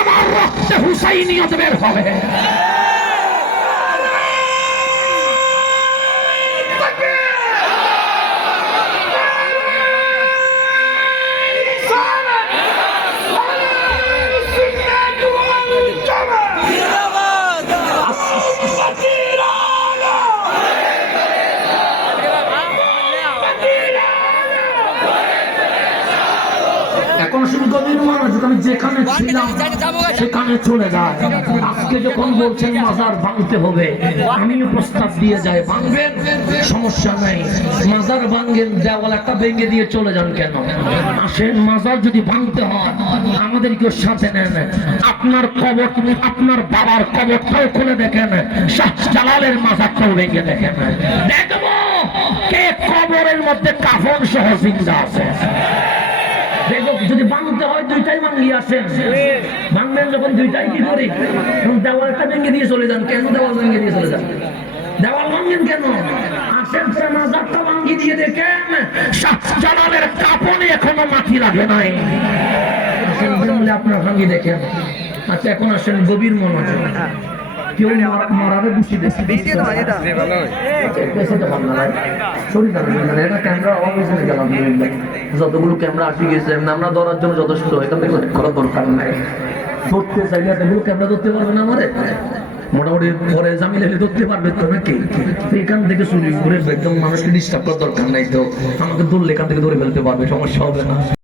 আমার রক্তে হুসাইনিয়ত বের হবে। এখন শুধু গভীর মনোযোগ আমি যেখানে ছিলাম সেখানে চলে যায় আজকে যখন বলছেন মাজার ভাঙতে হবে আমিও প্রস্তাব দিয়ে যাই ভাঙবেন? সমস্যা নাই। মাজার ভাঙেন দেওয়াল একটা ভেঙে দিয়ে চলে যান কেন? আসেন মাজার যদি ভাঙতে হয় আমাদেরকে সাথে নেন। আপনার কবর আপনার বাবার কবরটাও খুলে দেখেন শাহ জালালের মাজারটাও ভেঙে দেখেন। দেখব কে কবরের মধ্যে কাফন সহ জিন্দা আছে। যদি হয়, দুইটাই আসেন যখন দুইটাই কি করি? দেওয়ালটা ভেঙে দিয়ে চলে যান। কেন দেওয়াল ভেঙে দিয়ে চলে যান? দেওয়াল ভাঙবেন কেন? আসেন মাজারটা ভাঙি দিয়ে দেখেন শাহ জালালের কাপড়ে এখনও মাটি লাগে নাই। আসেন আপনার ভাঙি দেখেন। আচ্ছা এখন আসেন গভীর মনোযোগ। কেউ মারা- মারারে বুঝি দেখছি যতগুলো ক্যামেরা আসি গেছে আমরা ধরার জন্য যথেষ্ট। এখান থেকে করার দরকার নাই। ধরতে চাইলে এতগুলো ক্যামেরা ধরতে পারবে না আমারে। মোটামুটি পরে জামিল হলে ধরতে পারবে তো নাকি? তো এখান থেকে শুরু করে একদম মানুষকে ডিস্টার্ব করার দরকার নাই তো। আমাকে ধরলে এখান থেকে ধরে ফেলতে পারবে সমস্যা হবে না।